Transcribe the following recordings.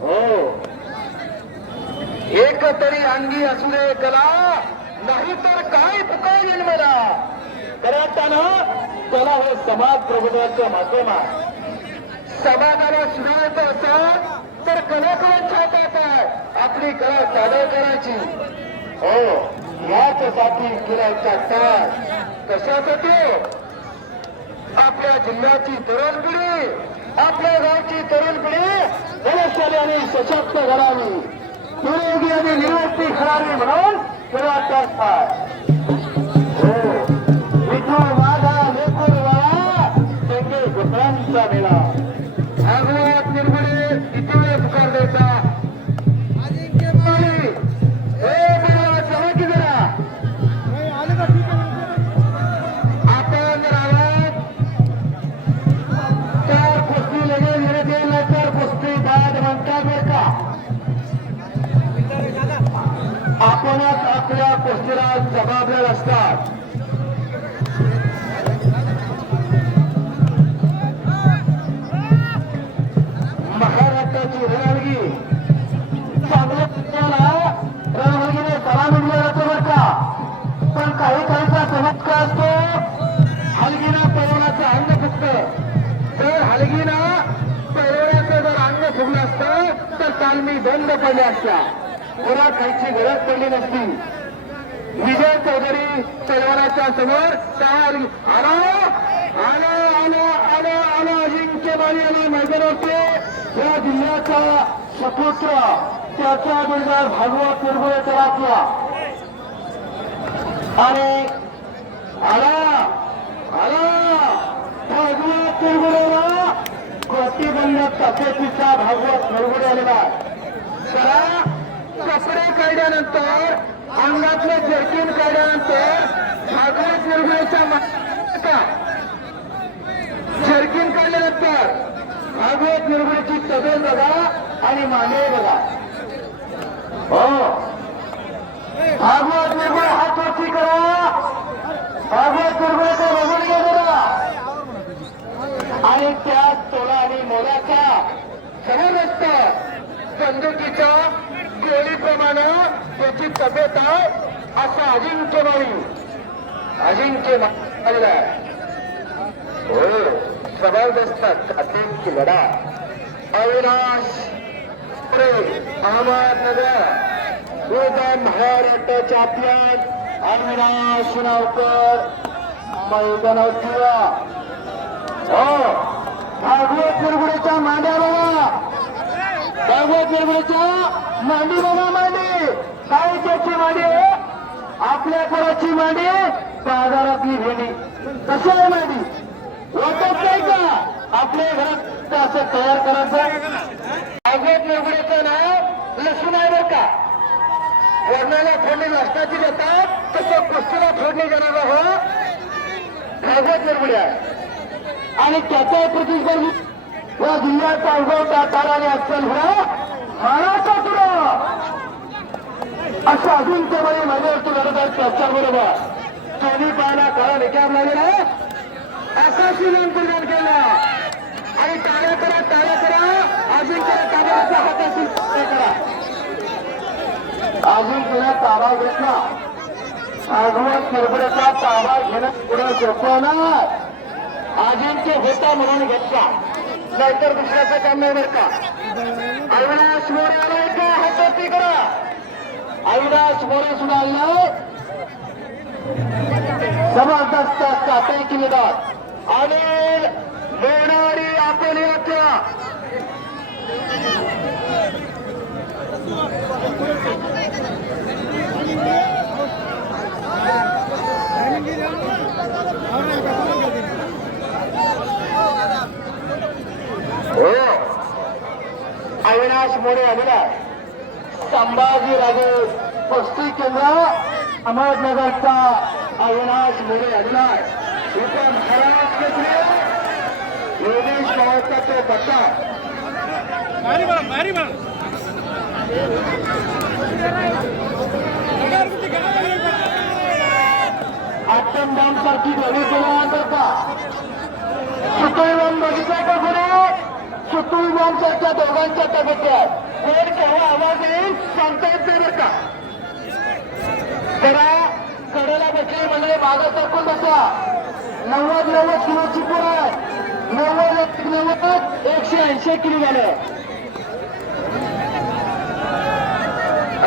हो एक तरी अंगी असू दे कला नाही तर काय पुकार येईल मला कराताना त्याला हे समाज प्रबोधनाचं माध्यम आहे समाजाला सुधारायचं असेल तर कलाकारांच्या हातात आहे. आपली कला सादर करायची. हो याच्यासाठी केल्याच्या काय कशासाठी? आपल्या जिल्ह्याची तरुण पिढी आपल्या गावची तरुण पिढी बलशाली आणि सशक्त घडावी निरोगी आणि निरोगी खरावी म्हणून केल्याच्या काय बंद पडल्या असत्या. पुन्हा खायची गरज पडली नसती. विजय चौधरी तलवाराच्या समोर तयार हलगी आला. आला आला आला आला. अजिंक्य बाली आला मैदानावरती या जिल्ह्याचा सपुत्र त्याचा मुलगा भागवत निर्भय करातला आणि आला आला. भागवत निर्गुडेला प्रतिबंध तब्येतीचा भागवत निर्गुडे आलेला करा. कपडे काढल्यानंतर अंगातले जर्किन काढल्यानंतर भागवत निर्गुडेच्या जर्किन काढल्यानंतर भागवत निर्गुडेची तबे बघा आणि मांडे बघा. हो. भागवत निर्गुण हात वरती करा. भागवत निर्गुणाचा बघून घ्या जरा. आणि त्या तोला आणि मोलाचा जबरदस्त बंदुकीच्या गोळीप्रमाणे त्याची तब्येत आहे असं अजिंक्य माळी अजिंक्य माळीला आहे. हो जबरदस्त काटेची लढा. अविनाश अहमदनगर गोदा महाराष्ट्राच्या चॅम्पियन अविनाश नावकर मैदानावर ठेवा. हो भागवत निर्गुडेच्या मांड्या बघा भागवत मांडी बघा मांडी. काय त्याची मांडी? आपल्या घराची मांडी बाजारातली भेंडी. कशी आहे मांडी? वाटत नाही का? आपल्या घरात असं तयार करायचं अवघड निर्गुडेचं नाव लसूण आहे बरं का. वर्णाला फोडणी नसताची देतात तसं कुस्तीला फोडणी देणार आहोत. भागवत निर्गुडे आहे. आणि त्याचा प्रतिस्पर्धी या जिल्ह्याचा उगवता ताराने अक्षर घडा महाराष्ट्र तुला. असं अजून ते मध्ये माझ्यावरती लढत आहेत प्रस्ताव बरोबर. त्यांनी पाहिला काळा निकाम लागेला असा शिलन प्रदान केला. आणि टाळ्या करा टाळ्या करा. अजून त्याला ताब्याचा हाताशी करा. अजून तुला ताबा घेतला. भागवत निर्भयाचा ताबा घेणं पुढे सोपं अजिंक्य होता म्हणून घेतला. नाहीतर दुसऱ्याचं काम नाही बरं का? अविनाश मोरे आलाय का? हाताती करा. अविनाश मोरे सुद्धा आलाय जबरदस्त असतात काटे किल्लेदार आणि लोणारी आपण यात्रा हो अविनाश मोरे आलेला संभाजी राजे पस्ती केंद्र अहमदनगरचा अविनाश मोरे आलेला इथं महाराष्ट्र योगेश गावचा तो बच्चा बॉम्ब सारखी बॉम्ब बघितला का पुढे? सुतुळ सारख्या दोघांच्या तब्येत कोण केव्हा आवाज येईल सांगता येत नाही बरं का. जरा कडेला बसले म्हणजे मागं सरकून बसा. नव्वद नव्वद किलोची पोर आहे. नव्वद नव्वद एकशे ऐंशी किलो झाले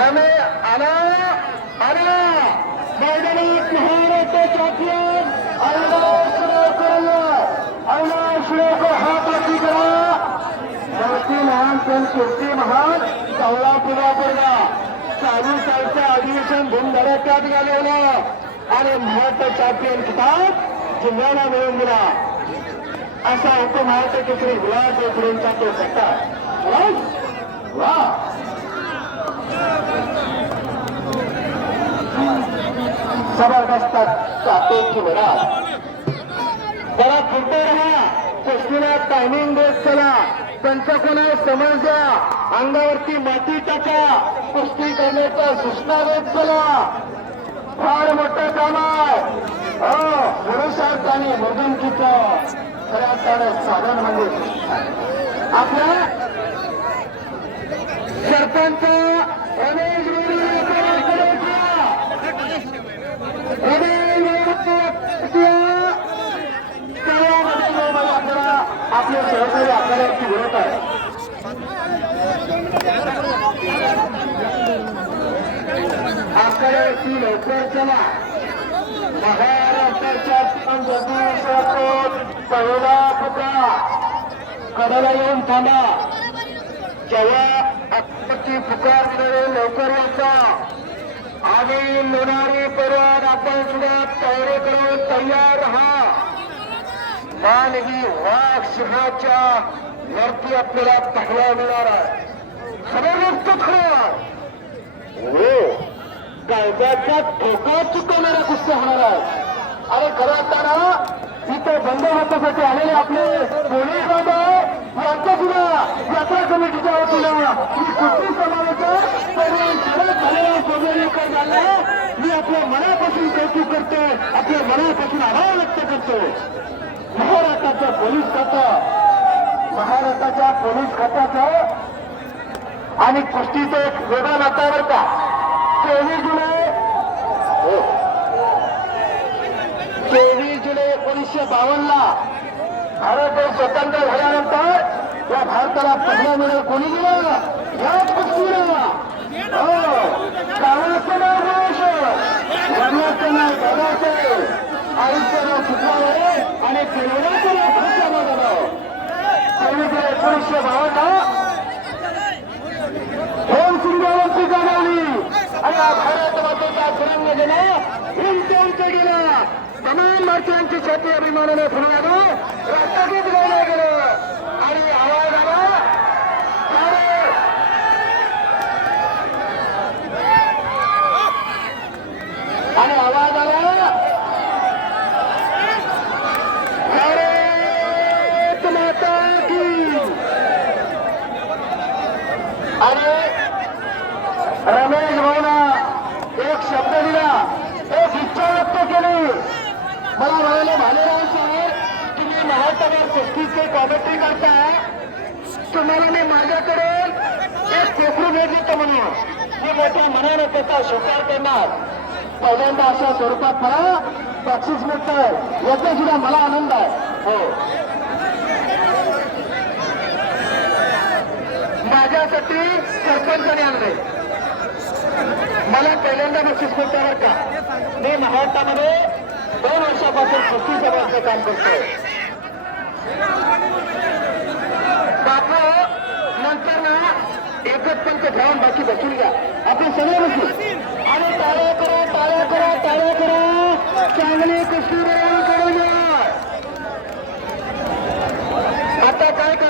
रमे आला आला मैदानात महाराष्ट्र चॅम्पियन अविनाश शिरोकर अविनाश शिरोकर हा प्रति करा मूर्ती सुट्टी महाग कीर्ती महान कवळा सालचं अधिवेशन धुमधडक्यात घालवलं आणि महाराष्ट्र चॅम्पियन किताब जिल्ह्याला मिळवून दिला असा होतो महाराष्ट्र केसरी गुलाब गुरुंचा तो सट्टा वा जबरदस्त चापेची वडा बडा जरा फुटे राहा कुस्तीला टायमिंग देत चला. त्यांचा कोणा समज द्या. अंगावरती माती टाका. कुस्ती करण्याचा सूचना देत चला. फार मोठं काम आहे. हो, पुरुषार्थाने मधून आणि खऱ्या अर्थानं साधन म्हणजे. आपल्या सरपंच रमेश गुरु करायचा आपले सहकारी आपल्याला विरोध आहे आकड्याची लवकर चला महाराष्ट्राच्या जगदीशातून पहिला पुतळा. कडेला येऊन थांबा. जेव्हा आपत्ती पुकार मिळेल लवकर यायचा आणि लोणारी परिवार आपण सुद्धा तयारी करून तयार राहा मानवी वाघ सिंहाच्या वरती आपल्याला पाहायला मिळणार आहे. खरं नसतं खरं हो कायद्याचा ठोका चुकवणारा गुस्सा होणार आहे अरे खरं असताना इथं बंदोबस्तासाठी आलेले आपले पोलीस बाबा यांच्या सुद्धा यात्रा कमिटीच्या वतीनं मी कुठली समावेश मी आपल्या मनापासून कौतुक करतो आपल्या मनापासून आभार व्यक्त करतो महाराष्ट्राचं पोलीस खातं. महाराष्ट्राच्या पोलीस खात्याचं आणि कुस्तीचं एक वेगळं नातावर का? चोवीस जुलै. हो. चोवीस जुलै एकोणीसशे बावन्नला भारत देश स्वतंत्र झाल्यानंतर या भारताला पहिला मिळेल कोणी दिला? याच कुस्तीला हो गावाचं नाव वडिलाचं नाव दादाचं आईचं नाव सुद्धा आणि केवढाचं नाव दादा एकोणीसशे बावन्न दोन सिंगावरती जाणवली आणि तमाम भारतीयांची छाती अभिमानाने फुलवालो राष्ट्रगीत गायला गेलं मला म्हणाले भालेराव साहेब तुम्ही महात्मा कुस्तीचे कॉमेंट्री करताय तुम्हाला मी माझ्याकडे एक कोकरू भेट देतो म्हणून. मी मोठ्या मनाने त्याचा स्वीकार करणार पहिल्यांदा अशा स्वरूपात मला बक्षीस मिळतं याचा सुद्धा मला आनंद आहे. हो. माझ्यासाठी सरपंचाने आणले. मला पहिल्यांदा बक्षीस मिळतं बरं का. मी महाराष्ट्रामध्ये दोन वर्षापासून कृषी सभाचं काम करतो बापू नंतर ना एकच पंच ठेवून बाकी बसून घ्या. आपण सगळे बसू. आणि टाळ्या करा टाळ्या करा टाळ्या करा. चांगले कृषी आता काय करा